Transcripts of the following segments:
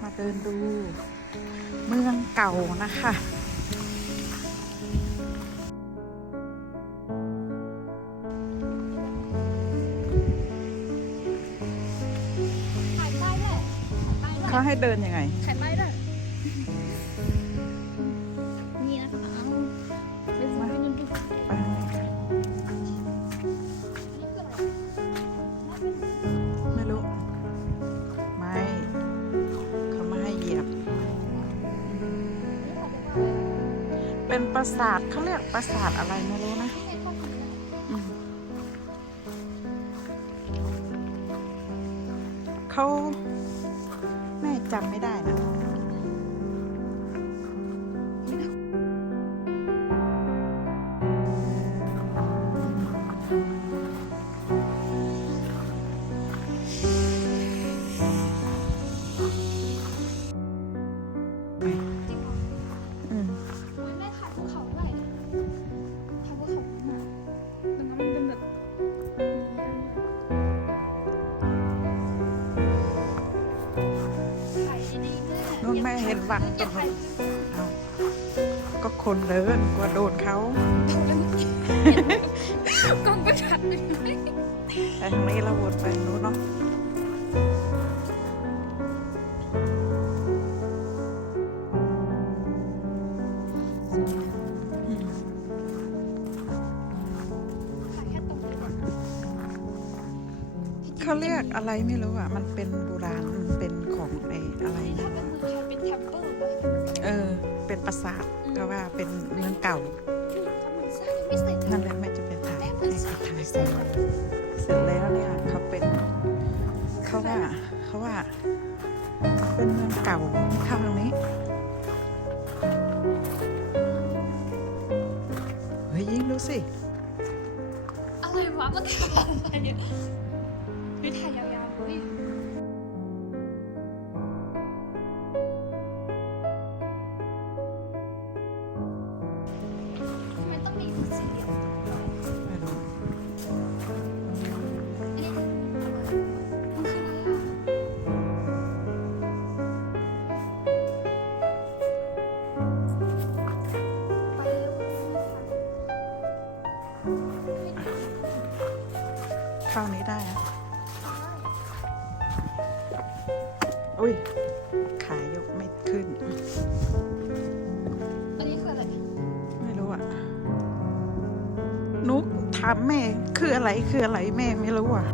มาเดินดู เมืองเก่านะคะถ่ายป้ายด้วยถ่ายป้ายด้วยเขาให้เดินยังไง เป็นปราสาทเขาเรียกปราสาทอะไรไม่รู้ นู่นแม่เห็นวังตอรย่างถ่ายนู้นเอาก็คนเดินกลัวโดนเขากล้องก็ชัดเลยไปทางนี้เราวนไปนู้นเนาะ อะไรไม่รู้อะ มันเป็นโบราณ มันเป็นของไอ้อะไรนี่นะถ้าเป็นเมืองไทยเป็นแทมเปิลป่ะเออ เป็นปราสาทก็ว่าเป็นเมืองเก่าถ้ามันสร้างไม่เสร็จนั่นแหละแม่จะไปถ่ายแม่ให้มันสร้าเขางถ่ายไม่เสเสร็ร็จจเสร็จแล้วเนี่ยเขาเป็นเขาว่าเขาว่า เป็นเมืองเก่าเข้าทางนี้เฮ้ยยิงดูสิ อะไรวะมันถ่ายอะไร เนี่ยนี่ถ่ายยาวๆเฮ้ยทำไมต้ามแม่คืออะไรคืออะไรแม่ไม่รู้อะ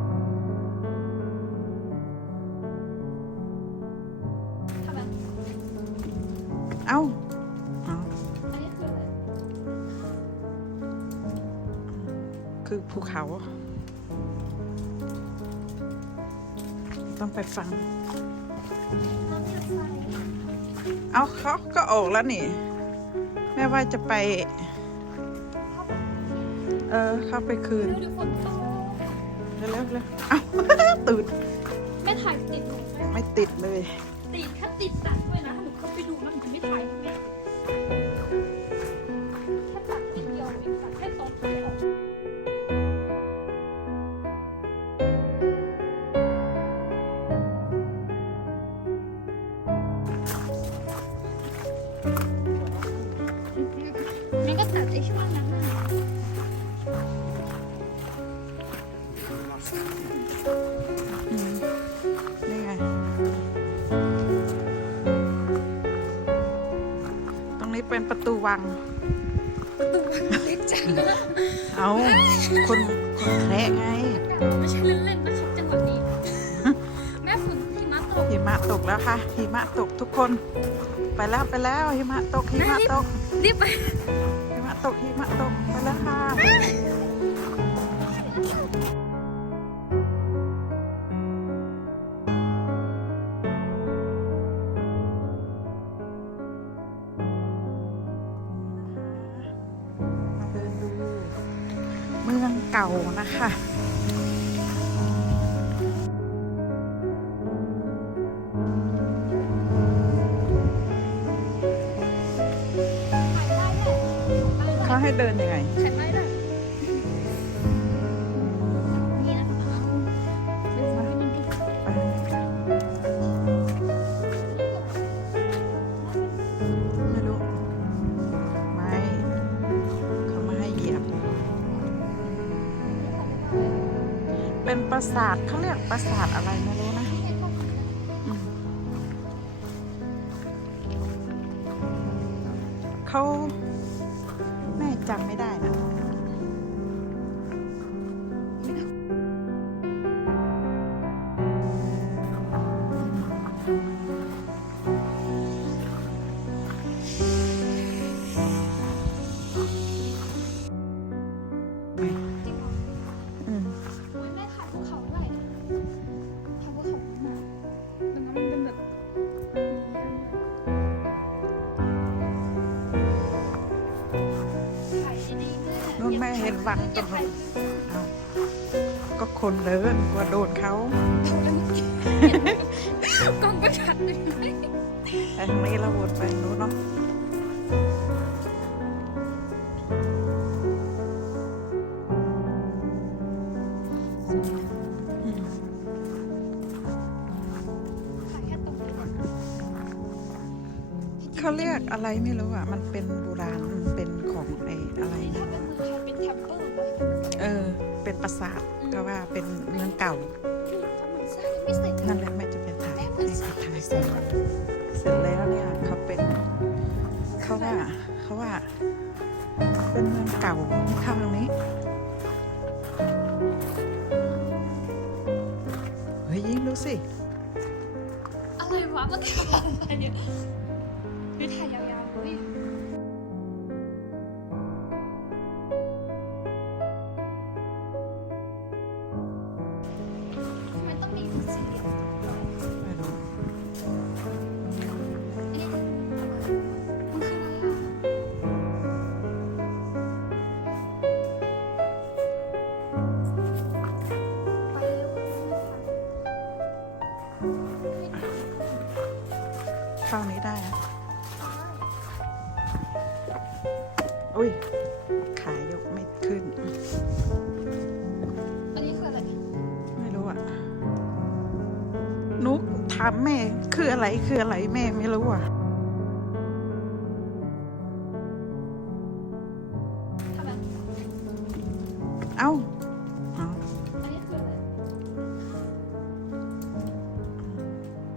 เอ้าเอาอันนี้คืออะไรคือภูเขา ต้องไปฟัง เอาเขาก็ออกแล้วนี่ แม่ว่าจะไป เออเข้าไปคืนเร็วเดี๋ยวฝนตกเร็วๆเร็วเอ้าตื่นไม่ถ่ายติดหนูใช่ไหมไม่ติดเลย ติดแค่ติดตัดด้วยนะถ้าหนูเข้าไปดูแล้วหนูจะไม่ถ่ายแม่ รงนี้เป็นประตูวังตัวมันเล็กจังนะเอาคนคนแคระไงไม่ใช่เล่นๆนะครับจังหวะนี้ แม่ฝนหิมะตกหิมะตกแล้วค่ะหิมะตกทุกคน ไปแล้วไปแล้วหิมะตกหิมะตกรีบไป หิมะตกหิมะตกไปแล้วค่ะ ให้เดินยังไง ใช่ไหมล่ะไม่รู้ ไม่ เขามาให้เหยียบ เป็นปราสาทเขาเรียกปราสาทอะไรไม่รู้นะเขา จำไม่ได้นะ แม่เห็นวังตอย่ารงถ่านู้ยนเอาก็คนเดินกลัว่าโดนเขากล้องก็ชัดเลยไปทางนี้เราวนไปนู้นเนาะอืมถ่ายแค่ตรงนี้ก่อนเขาเรียกอะไรไม่รู้อะ มันเป็นโบราณ มันเป็นของไอ้อะไรนี่นะ ถ้าเป็นเมืองไทยเป็นแทมเปิลนะเออ เป็นปราสาทก็ว่าเป็นเมืองเก่าเขาเหมือนสร้างยังไม่เสร็จนั่นแหละแม่จะไปถ่ายให้ไปถ่ายเสร็จเสร็จแล้วเนี่ยเขาเป็นเขาว่าเขาว่า เป็นเมืองเก่าทางนี้เฮ้ยยิงดูสิ อะไรวะเมื่อกี้อะไรเนี่ยนี่ถ่ายยาว ต้องมีสี่เหลี่ยม ไม่รู้ เอ๊ะมันคืออะไรอ่ะไปเร็ว เข้านี้ได้อะอุ้ย ขาย ถามแม่คืออะไรคืออะไรแม่ไม่รู้อะเอ้าอ๋ออันนี้คืออะไร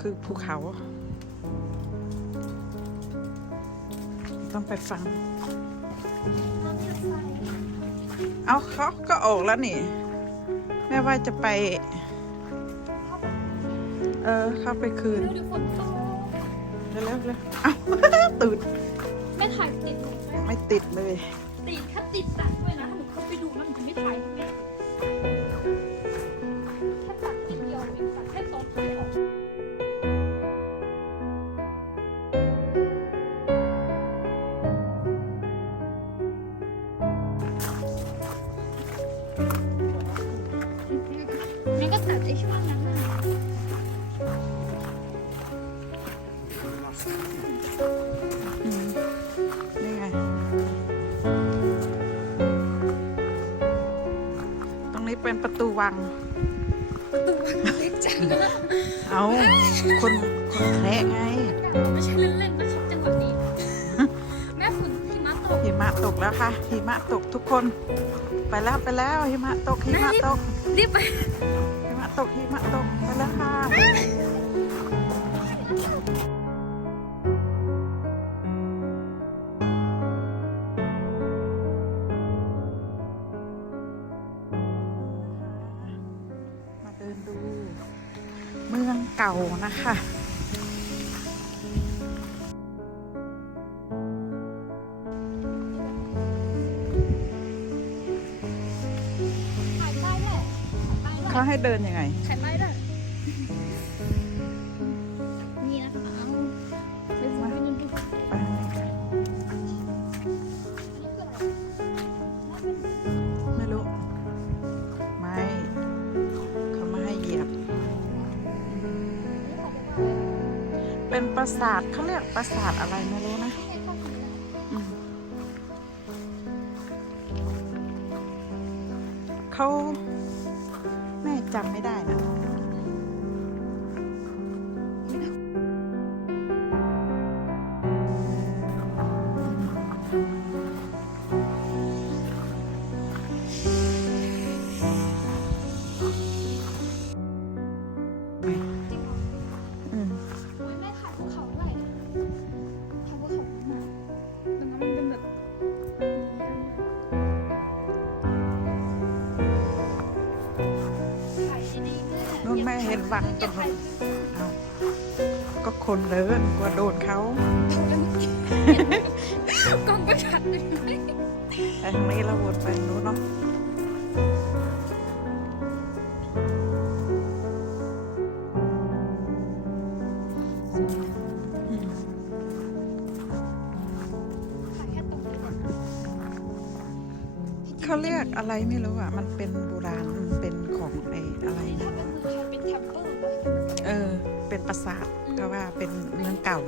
คือภูเขา ต้องไปฟัง เอาเขาก็ออกแล้วนี่ แม่ว่าจะไป เออ เข้าไปคืนเร็วเดี๋ยวฝนตกเร็วๆเร็วเอ้าตื่นแม่ถ่ายติดหนูไหมไม่ติดเลย ติดแค่ติดตัดด้ว เป็นประตูวัง ประตูมันเล็กจังนะเอาคนคนแคระไง ไม่ใช่เล่นๆนะครับจังหวะนี้ แม่ฝนหิมะตกหิมะตกแล้วค่ะ หิมะตกทุกคน ไปแล้วไปแล้วหิมะตกหิมะตกรีบไปหิมะตกหิมะตกไปแล้วค่ะ เมืองเก่านะคะถ่ายป้ายด้วยถ่ายป้ายด้วยเขาให้เดินยังไง ราอะไรเป็นปราสาทเขาเรียกปราสาทอะไรไม่รู้นะเป็นพวกนี้นะอืมเขาแม่จำไม่ได้นะ วังตรงนู้นเอาก็คนเดินกลัวโดนเขากล้องก็ชัดเลยไปทางนี้เราวนไปทางนู้นเนาะอืมถ่ายแค่ตรงนี้ก่อนเขาเรียกอะไรไม่รู้อะ มันเป็นโบราณ มันเป็นของไอ้อะไรอันนี้นะ เองไทยเป็นแทมเปิลเออ เป็นปราสาทก็ว่าเป็นเมืองเก่า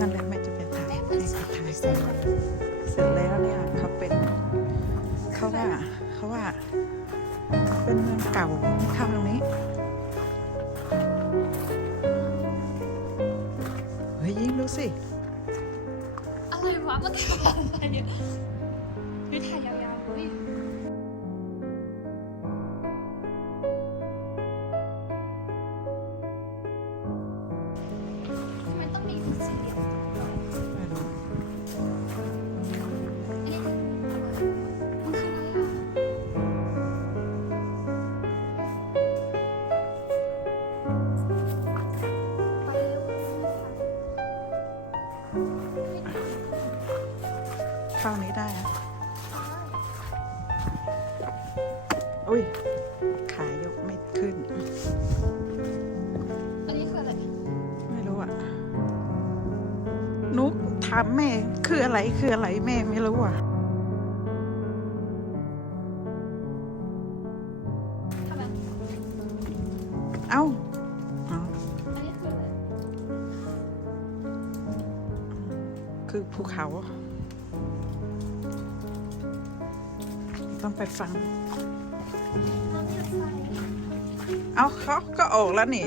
นั่นแหละไม่จะเป็นถ่ายแม่ให้เปิดไปสร้างถ่ายเสร็จเสร็จแล้วเนี่ยเขาเป็นเขาว่าเขาว่า เป็นเมืองเก่าเข้าตรงนี้เฮ้ยยิงดูสิอะไรวะเมันถ่ายอะไรเนี่ยนี่ถ่ายยา ข้านี้ได้อะอุ้ย ขายกไม่ขึ้น อันนี้คืออะไร ไม่รู้อะนุกถามแม่คืออะไรคืออะไรแม่ไม่รู้อะทำไมเอ้าเอ้าอันนี้คืออะไรคือภูเขา ไปฟังน้ำยาไฟเอาเขาก็ออกแล้วนี่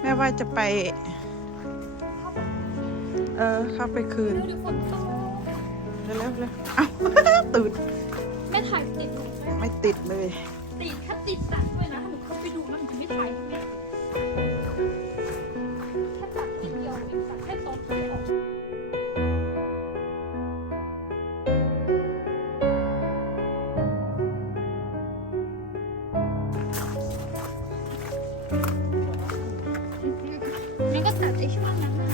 แม่ว่าจะไปเข้าไปเออ เข้าไปคืน เร็วดิฝนตกเร็วๆเร็วๆเอ้าตื่นแม่ถ่ายติดหนูไหมไม่ติดเลย ติดถ้าติดตัดด้วยนะถ้าหนูเข้าไปดูแล้วหนูจะไม่ถ่าย งั้นก็ตัดไอ้ช่วงนั้นน่ะ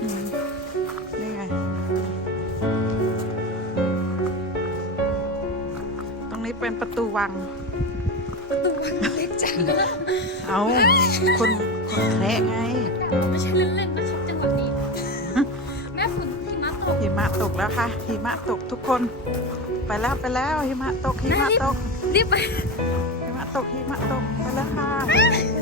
อืมนี่ไง ตรงนี้เป็นประตูวัง ประตูมันเล็กจังนะเอาคนคนแคระไง ไม่ใช่เล่นๆนะครับจังหวะะตกหิมะตกแล้วค่ะ หิมะตกทุกคน ไปแล้วไปแล้วหิมะตกหิมะตกรีบไปหิมะตกหิมะตกไปแล้วค่ะไ